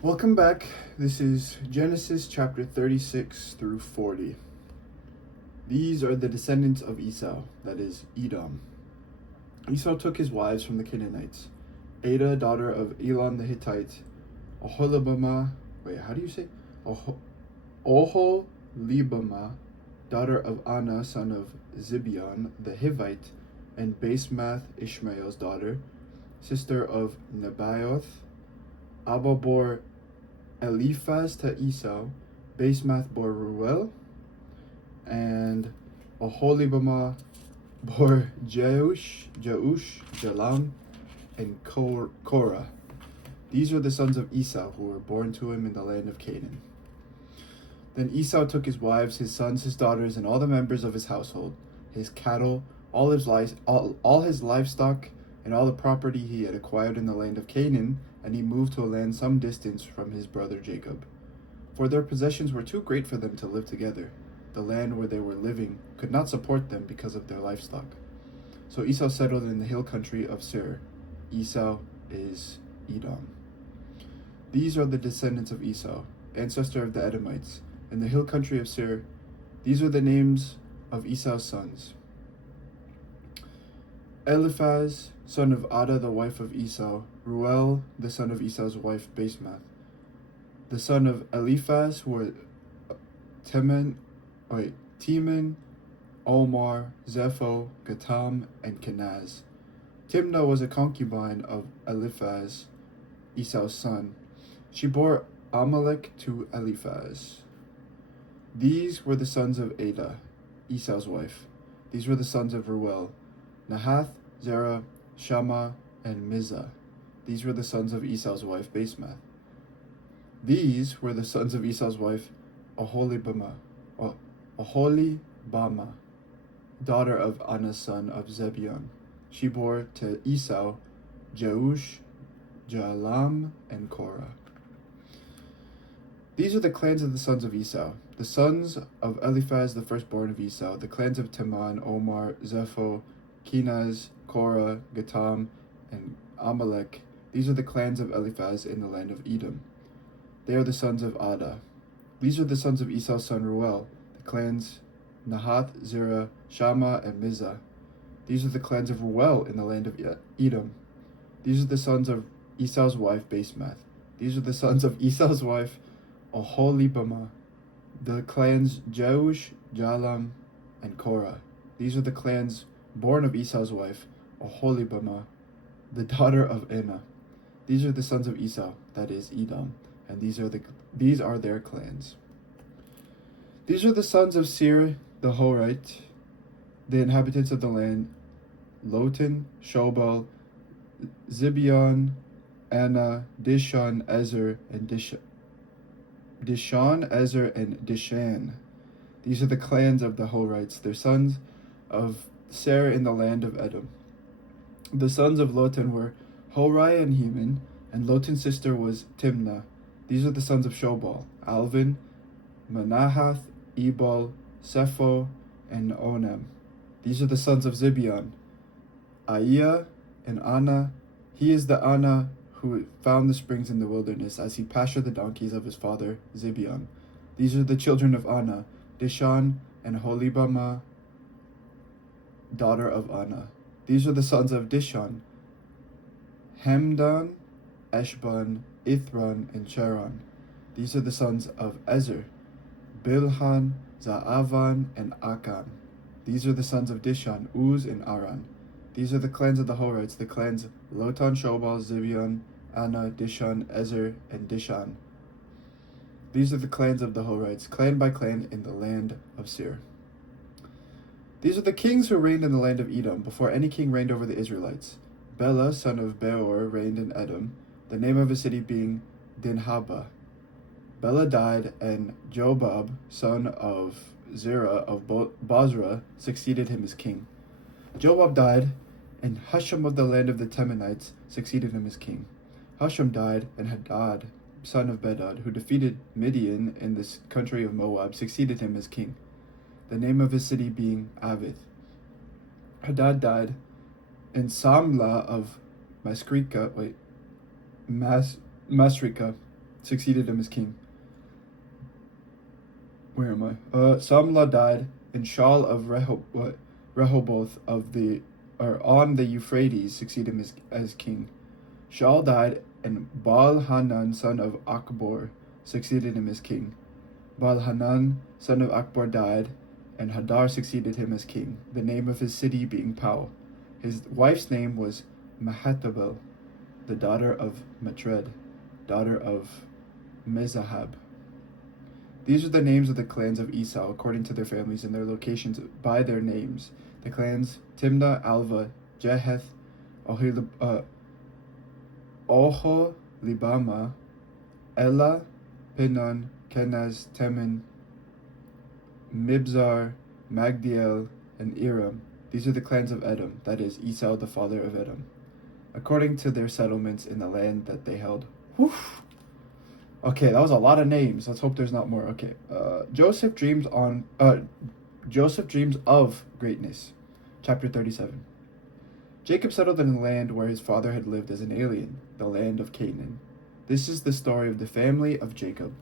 Welcome back. This is Genesis chapter 36 through 40. These are the descendants of Esau, that is, Edom. Esau took his wives from the Canaanites: Adah, daughter of Elon the Hittite, Oholibamah, Oholibamah, daughter of Anah, son of Zibeon the Hivite, and Basemath, Ishmael's daughter, sister of Nebaioth. Abba bore Eliphaz to Esau, Basemath bore Ruel, and Oholibamah bore Jeush, Jalam, and Korah. These were the sons of Esau who were born to him in the land of Canaan. Then Esau took his wives, his sons, his daughters, and all the members of his household, his cattle, all his livestock, and all the property he had acquired in the land of Canaan, and he moved to a land some distance from his brother Jacob. For their possessions were too great for them to live together. The land where they were living could not support them because of their livestock. So Esau settled in the hill country of Seir. Esau is Edom. These are the descendants of Esau, ancestor of the Edomites, in the hill country of Seir. These are the names of Esau's sons: Eliphaz, son of Adah, the wife of Esau; Ruel, the son of Esau's wife, Basemath. The son of Eliphaz were Teman, Omar, Zepho, Gatam, and Kenaz. Timnah was a concubine of Eliphaz, Esau's son. She bore Amalek to Eliphaz. These were the sons of Adah, Esau's wife. These were the sons of Ruel: Nahath, Zerah, Shammah, and Mizah. These were the sons of Esau's wife, Basemath. These were the sons of Esau's wife, Oholibamah, daughter of Anah's son of Zibeon. She bore to Esau Jeush, Jalam, and Korah. These are the clans of the sons of Esau, the sons of Eliphaz, the firstborn of Esau, the clans of Teman, Omar, Zepho, Kenaz, Korah, Gatam, and Amalek. These are the clans of Eliphaz in the land of Edom. They are the sons of Adah. These are the sons of Esau's son Ruel, the clans Nahath, Zerah, Shammah, and Mizah. These are the clans of Ruel in the land of Edom. These are the sons of Esau's wife, Basemath. These are the sons of Esau's wife, Oholibamah, the clans Jeush, Jalam, and Korah. These are the clans born of Esau's wife, Oholibamah, the daughter of Anah. These are the sons of Esau, that is, Edom, and these are their clans. These are the sons of Seir the Horite, the inhabitants of the land: Lotan, Shobal, Zibeon, Anah, Dishon, Ezer, and Dishan. These are the clans of the Horites, their sons of Seir in the land of Edom. The sons of Lotan were Hori and Heman, and Lotan's sister was Timnah. These are the sons of Shobal: Alvin, Manahath, Ebal, Sepho, and Onem. These are the sons of Zibeon: Aiah and Anah. He is the Anah who found the springs in the wilderness as he pastured the donkeys of his father Zibeon. These are the children of Anah: Dishan and Holibamah, daughter of Anah. These are the sons of Dishan: Hemdan, Eshban, Ithran, and Cheran. These are the sons of Ezer: Bilhan, Zaavan, and Akan. These are the sons of Dishan: Uz and Aran. These are the clans of the Horites, the clans Lotan, Shobal, Zibeon, Anah, Dishan, Ezer, and Dishan. These are the clans of the Horites, clan by clan, in the land of Seir. These are the kings who reigned in the land of Edom before any king reigned over the Israelites. Bela, son of Beor, reigned in Edom, the name of his city being Dinhabah. Bela died, and Jobab, son of Zerah of Bozrah, succeeded him as king. Jobab died, and Husham of the land of the Temanites succeeded him as king. Husham died, and Hadad, son of Bedad, who defeated Midian in the country of Moab, succeeded him as king, the name of his city being Avith. Hadad died, and Samlah of Masreka succeeded him as king. Where am I? Samlah died, and Shaul of Rehoboth on the Euphrates succeeded him as king. Shaul died, and Baal-Hanan, son of Akbor, succeeded him as king. Baal-Hanan, son of Akbor, died, and Hadar succeeded him as king, the name of his city being Pau. His wife's name was Mehetabel, the daughter of Matred, daughter of Mezahab. These are the names of the clans of Esau according to their families and their locations by their names. The clans Timnah, Alva, Jeheth, Oholibama, Ela, Pinon, Kenaz, Teman, Mibzar, Magdiel, and Iram. These are the clans of Edom, that is, Esau the father of Edom, according to their settlements in the land that they held. Whew. Okay, that was a lot of names. Let's hope there's not more. Okay, Joseph dreams of greatness. Chapter 37. Jacob settled in the land where his father had lived as an alien, the land of Canaan. This is the story of the family of Jacob.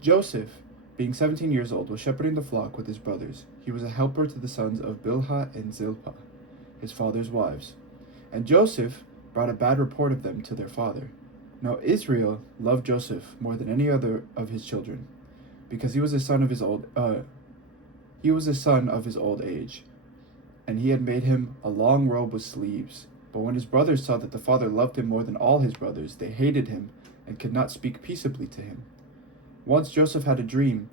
Joseph, being 17 years old, was shepherding the flock with his brothers. He was a helper to the sons of Bilhah and Zilpah, his father's wives. And Joseph brought a bad report of them to their father. Now Israel loved Joseph more than any other of his children, because he was a son of his old age, and he had made him a long robe with sleeves. But when his brothers saw that the father loved him more than all his brothers, they hated him and could not speak peaceably to him. Once Joseph had a dream,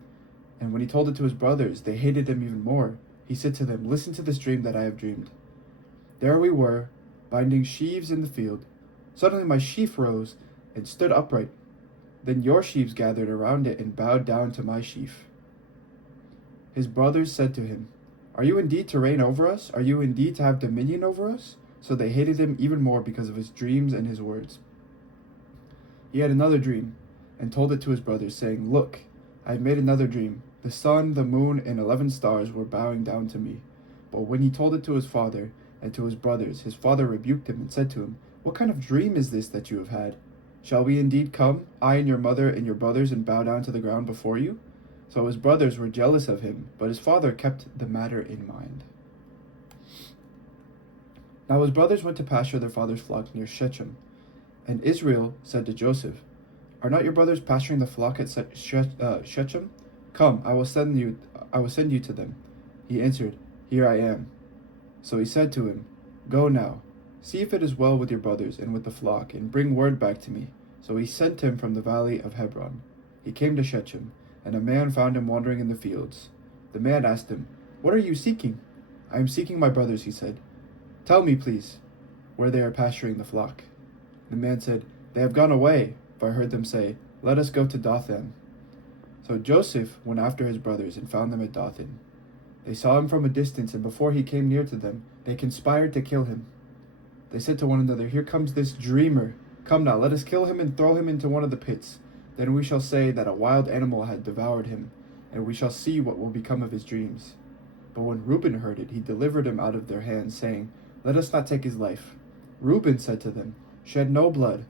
and when he told it to his brothers, they hated him even more. He said to them, "Listen to this dream that I have dreamed. There we were, binding sheaves in the field. Suddenly my sheaf rose and stood upright. Then your sheaves gathered around it and bowed down to my sheaf." His brothers said to him, "Are you indeed to reign over us? Are you indeed to have dominion over us?" So they hated him even more because of his dreams and his words. He had another dream, and told it to his brothers, saying, "Look, I have made another dream. The sun, the moon, and 11 stars were bowing down to me." But when he told it to his father and to his brothers, his father rebuked him and said to him, "What kind of dream is this that you have had? Shall we indeed come, I and your mother and your brothers, and bow down to the ground before you?" So his brothers were jealous of him, but his father kept the matter in mind. Now his brothers went to pasture their father's flock near Shechem. And Israel said to Joseph, "Are not your brothers pasturing the flock at Shechem? Come, I will send you to them." He answered, "Here I am." So he said to him, "Go now, see if it is well with your brothers and with the flock, and bring word back to me." So he sent him from the valley of Hebron. He came to Shechem, and a man found him wandering in the fields. The man asked him, "What are you seeking?" "I am seeking my brothers," he said. "Tell me, please, where they are pasturing the flock." The man said, "They have gone away, for I heard them say, 'Let us go to Dothan.'" So Joseph went after his brothers and found them at Dothan. They saw him from a distance, and before he came near to them, they conspired to kill him. They said to one another, "Here comes this dreamer. Come now, let us kill him and throw him into one of the pits. Then we shall say that a wild animal had devoured him, and we shall see what will become of his dreams." But when Reuben heard it, he delivered him out of their hands, saying, "Let us not take his life." Reuben said to them, "Shed no blood.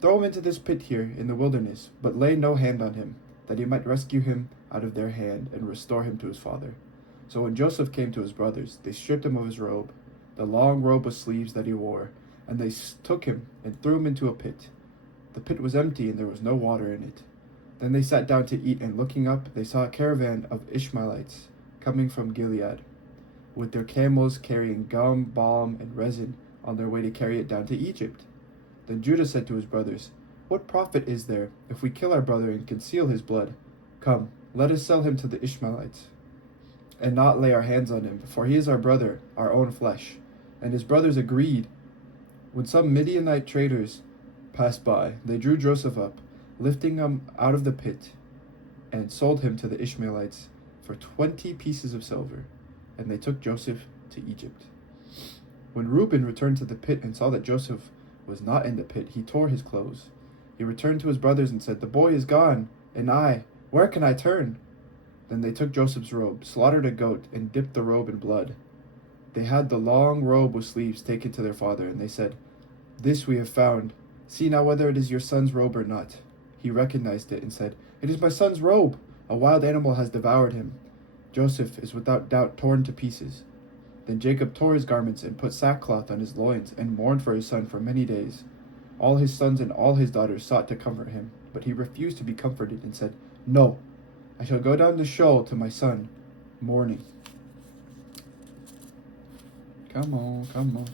Throw him into this pit here in the wilderness, but lay no hand on him, that he might rescue him out of their hand and restore him to his father." So when Joseph came to his brothers, they stripped him of his robe, the long robe with sleeves that he wore, and they took him and threw him into a pit. The pit was empty, and there was no water in it. Then they sat down to eat, and looking up, they saw a caravan of Ishmaelites coming from Gilead, with their camels carrying gum, balm, and resin on their way to carry it down to Egypt. Then Judah said to his brothers, "What profit is there if we kill our brother and conceal his blood? Come, let us sell him to the Ishmaelites, and not lay our hands on him, for he is our brother, our own flesh." And his brothers agreed. When some Midianite traders passed by, they drew Joseph up, lifting him out of the pit, and sold him to the Ishmaelites for 20 pieces of silver. And they took Joseph to Egypt. When Reuben returned to the pit and saw that Joseph was not in the pit, he tore his clothes. He returned to his brothers and said, "The boy is gone, and where can I turn?" Then they took Joseph's robe, slaughtered a goat, and dipped the robe in blood. They had the long robe with sleeves taken to their father, and they said, "This we have found. See now whether it is your son's robe or not." he recognized it and said, "It is my son's robe! A wild animal has devoured him." Joseph is without doubt torn to pieces. Then Jacob tore his garments and put sackcloth on his loins and mourned for his son for many days. All his sons and all his daughters sought to comfort him, but he refused to be comforted and said, "No, I shall go down to Sheol to my son, mourning." Come on, come on.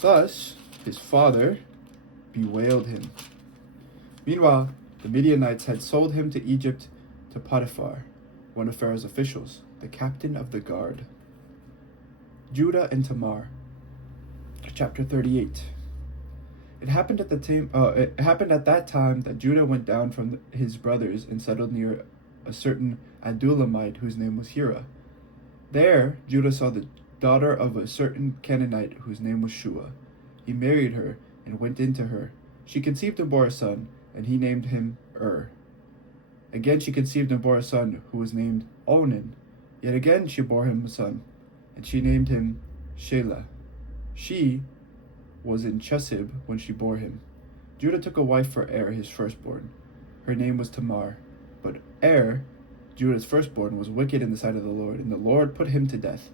Thus his father bewailed him. Meanwhile, the Midianites had sold him to Egypt to Potiphar, one of Pharaoh's officials, the captain of the guard. Judah and Tamar. Chapter 38. It happened at that time that Judah went down from his brothers and settled near a certain Adullamite whose name was Hira. There Judah saw the daughter of a certain Canaanite whose name was Shua. He married her and went into her. She conceived and bore a son, and he named him Again she conceived and bore a son, who was named Onan. Yet again she bore him a son, and she named him Shelah. She was in Chesib when she bore him. Judah took a wife for his firstborn. Her name was Tamar. But Judah's firstborn, was wicked in the sight of the Lord, and the Lord put him to death.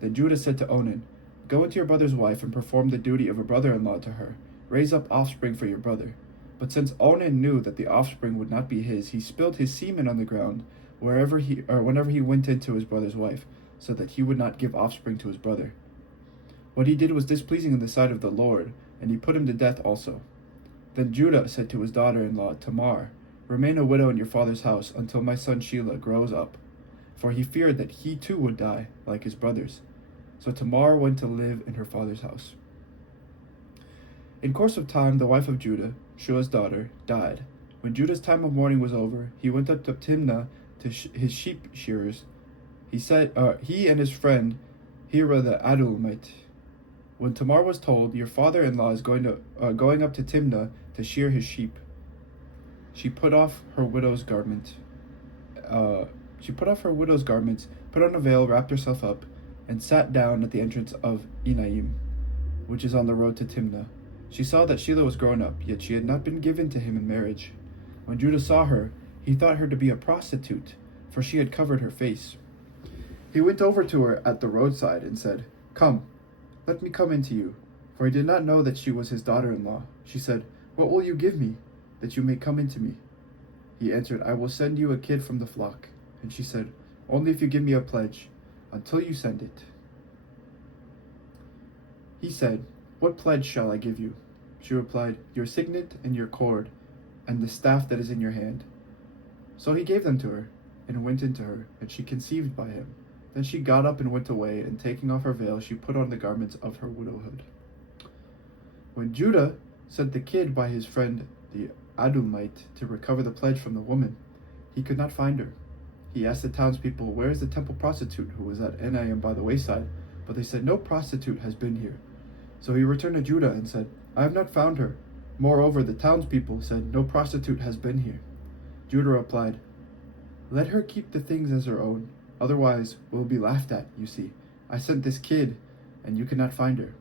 Then Judah said to Onan, "Go into your brother's wife and perform the duty of a brother-in-law to her. Raise up offspring for your brother." But since Onan knew that the offspring would not be his, he spilled his semen on the ground whenever he went into his brother's wife, so that he would not give offspring to his brother. What he did was displeasing in the sight of the Lord, and he put him to death also. Then Judah said to his daughter-in-law Tamar, "Remain a widow in your father's house until my son Shelah grows up," for he feared that he too would die, like his brothers. So Tamar went to live in her father's house. In course of time, the wife of Judah, Shua's daughter, died. When Judah's time of mourning was over, he went up to Timnah to his sheep shearers. He and his friend Hira the Adullamite. When Tamar was told, "Your father-in-law is going up to Timnah to shear his sheep," she put off her widow's garments, put on a veil, wrapped herself up, and sat down at the entrance of Enaim, which is on the road to Timnah. She saw that Shelah was grown up, yet she had not been given to him in marriage. When Judah saw her, he thought her to be a prostitute, for she had covered her face. He went over to her at the roadside and said, "Come, let me come into you," for he did not know that she was his daughter-in-law. She said, "What will you give me, that you may come into me?" He answered, "I will send you a kid from the flock." And she said, "Only if you give me a pledge, until you send it." He said, "What pledge shall I give you?" She replied, "Your signet and your cord, and the staff that is in your hand." So he gave them to her, and went into her, and she conceived by him. Then she got up and went away, and taking off her veil, she put on the garments of her widowhood. When Judah sent the kid by his friend the Adullamite to recover the pledge from the woman, he could not find her. He asked the townspeople, "Where is the temple prostitute who was at Enaim by the wayside?" But they said, "No prostitute has been here." So he returned to Judah and said, "I have not found her." Moreover, the townspeople said, "No prostitute has been here." Judah replied, "Let her keep the things as her own. Otherwise, we'll be laughed at, you see. I sent this kid, and you cannot find her."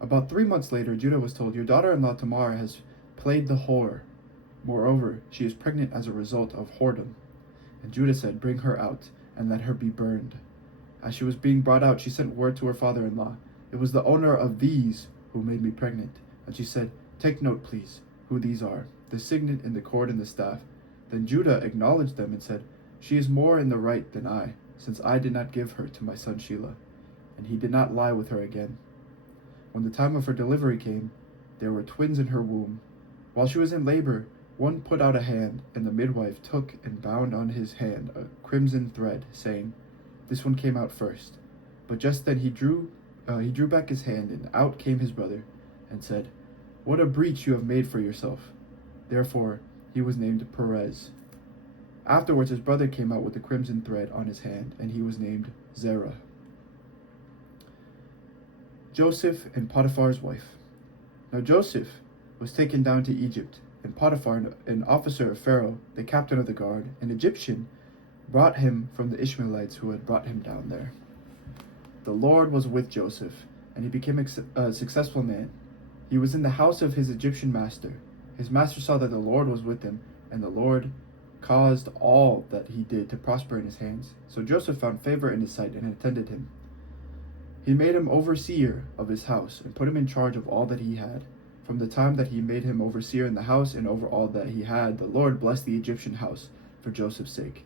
About 3 months later, Judah was told, "Your daughter-in-law Tamar has played the whore. Moreover, she is pregnant as a result of whoredom." And Judah said, "Bring her out, and let her be burned." As she was being brought out, she sent word to her father-in-law, "It was the owner of these who made me pregnant." And she said, "Take note, please, who these are, the signet and the cord and the staff." Then Judah acknowledged them and said, "She is more in the right than I, since I did not give her to my son Shelah." And he did not lie with her again. When the time of her delivery came, there were twins in her womb. While she was in labor, one put out a hand, and the midwife took and bound on his hand a crimson thread, saying, "This one came out first." But just then he drew back his hand, and out came his brother, and said, "What a breach you have made for yourself." Therefore he was named Perez. Afterwards his brother came out with the crimson thread on his hand, and he was named Zerah. Joseph and Potiphar's wife. Now Joseph was taken down to Egypt, and Potiphar, an officer of Pharaoh, the captain of the guard, an Egyptian, brought him from the Ishmaelites who had brought him down there. The Lord was with Joseph, and he became a successful man. He was in the house of his Egyptian master, His master saw that the Lord was with him, and the Lord caused all that he did to prosper in his hands. So Joseph found favor in his sight and attended him. He made him overseer of his house and put him in charge of all that he had. From the time that he made him overseer in the house and over all that he had, the Lord blessed the Egyptian house for Joseph's sake.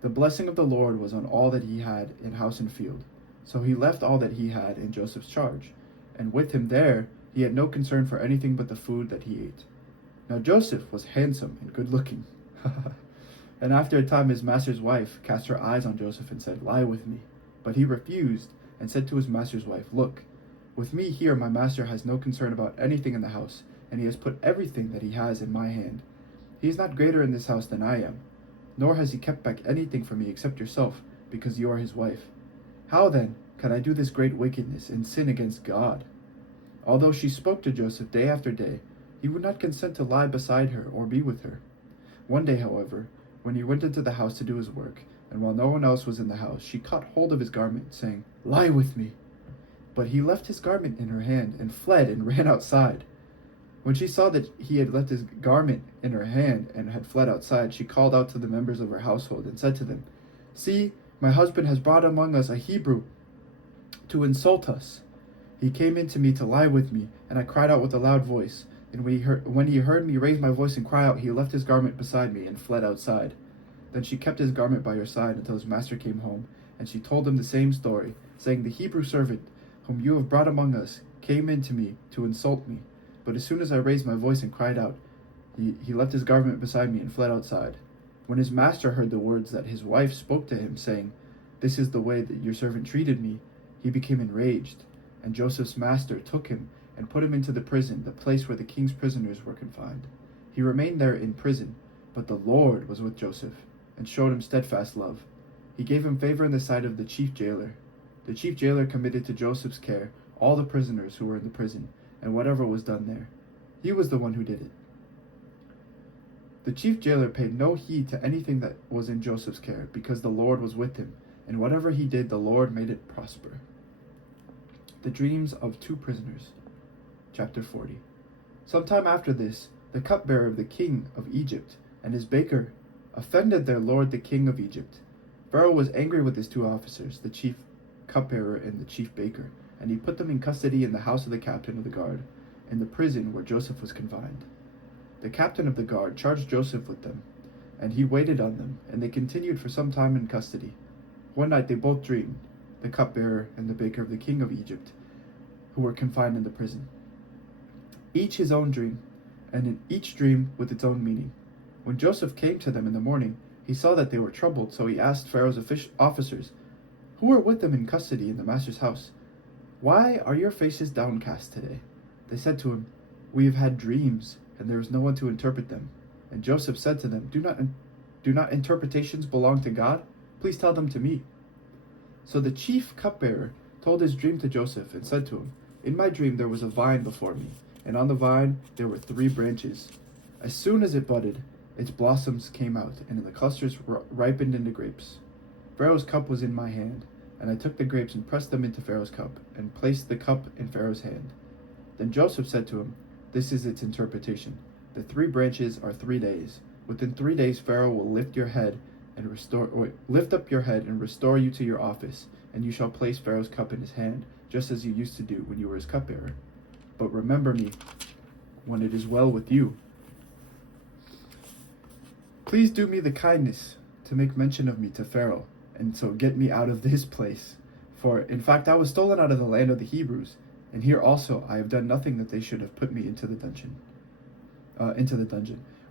The blessing of the Lord was on all that he had in house and field. So he left all that he had in Joseph's charge, and with him there he had no concern for anything but the food that he ate. Now Joseph was handsome and good-looking. And after a time his master's wife cast her eyes on Joseph and said, "Lie with me." But he refused and said to his master's wife, "Look, with me here my master has no concern about anything in the house, and he has put everything that he has in my hand. He is not greater in this house than I am, nor has he kept back anything from me except yourself, because you are his wife. How then can I do this great wickedness and sin against God?" Although she spoke to Joseph day after day, he would not consent to lie beside her or be with her. One day, however, when he went into the house to do his work, and while no one else was in the house, she caught hold of his garment, saying, "Lie with me." But he left his garment in her hand and fled and ran outside. When she saw that he had left his garment in her hand and had fled outside, she called out to the members of her household and said to them, "See, my husband has brought among us a Hebrew to insult us. He came in to me to lie with me, and I cried out with a loud voice. And when he heard me raise my voice and cry out, he left his garment beside me and fled outside." Then she kept his garment by her side until his master came home, and she told him the same story, saying, "The Hebrew servant whom you have brought among us came in to me to insult me. But as soon as I raised my voice and cried out, he left his garment beside me and fled outside." When his master heard the words that his wife spoke to him, saying, "This is the way that your servant treated me," he became enraged. And Joseph's master took him and put him into the prison, the place where the king's prisoners were confined. He remained there in prison, but the Lord was with Joseph and showed him steadfast love. He gave him favor in the sight of the chief jailer. The chief jailer committed to Joseph's care all the prisoners who were in the prison, and whatever was done there. He was the one who did it. The chief jailer paid no heed to anything that was in Joseph's care, because the Lord was with him, and whatever he did, the Lord made it prosper. The dreams of two prisoners. Chapter 40. Sometime after this, the cupbearer of the king of Egypt and his baker offended their lord the king of Egypt. Pharaoh was angry with his two officers, the chief cupbearer and the chief baker, and he put them in custody in the house of the captain of the guard, in the prison where Joseph was confined. The captain of the guard charged Joseph with them, and he waited on them, and they continued for some time in custody. One night they both dreamed, the cupbearer and the baker of the king of Egypt, who were confined in the prison. Each his own dream, and in each dream with its own meaning. When Joseph came to them in the morning, he saw that they were troubled, so he asked Pharaoh's officers, "Who are with them in custody in the master's house? Why are your faces downcast today?" They said to him, "We have had dreams, and there is no one to interpret them." And Joseph said to them, Do not interpretations belong to God? Please tell them to me." So the chief cupbearer told his dream to Joseph and said to him, "In my dream there was a vine before me, and on the vine there were 3 branches. As soon as it budded, its blossoms came out, and the clusters ripened into grapes. Pharaoh's cup was in my hand, and I took the grapes and pressed them into Pharaoh's cup, and placed the cup in Pharaoh's hand." Then Joseph said to him, "This is its interpretation. The 3 branches are 3 days. Within 3 days Pharaoh will lift up your head and restore you to your office, and you shall place Pharaoh's cup in his hand, just as you used to do when you were his cupbearer. But remember me when it is well with you. Please do me the kindness to make mention of me to Pharaoh, and so get me out of this place. For in fact I was stolen out of the land of the Hebrews, and here also I have done nothing that they should have put me into the dungeon.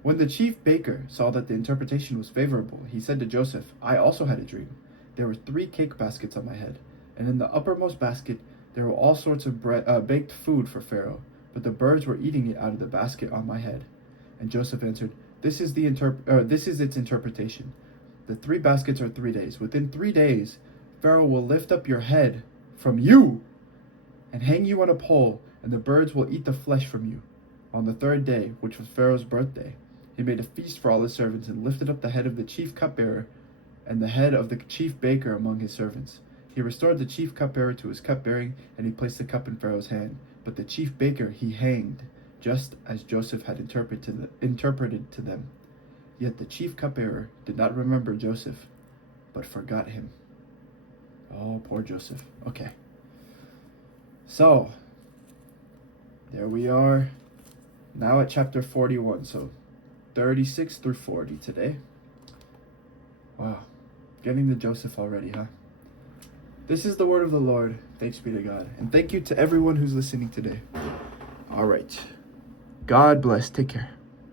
When the chief baker saw that the interpretation was favorable, he said to Joseph, "I also had a dream. There were 3 cake baskets on my head, and in the uppermost basket there were all sorts of baked food for Pharaoh, but the birds were eating it out of the basket on my head." And Joseph answered, This is its interpretation. The 3 baskets are 3 days. Within 3 days, Pharaoh will lift up your head from you and hang you on a pole, and the birds will eat the flesh from you. On the 3rd day, which was Pharaoh's birthday, he made a feast for all his servants and lifted up the head of the chief cupbearer and the head of the chief baker among his servants. He restored the chief cupbearer to his cupbearing, and he placed the cup in Pharaoh's hand. But the chief baker he hanged, just as Joseph had interpreted to them. Yet the chief cupbearer did not remember Joseph, but forgot him. Oh, poor Joseph. Okay. So, there we are. Now at chapter 41. So, 36 through 40 today. Wow. Getting to Joseph already, huh? This is the word of the Lord. Thanks be to God. And thank you to everyone who's listening today. All right. God bless. Take care.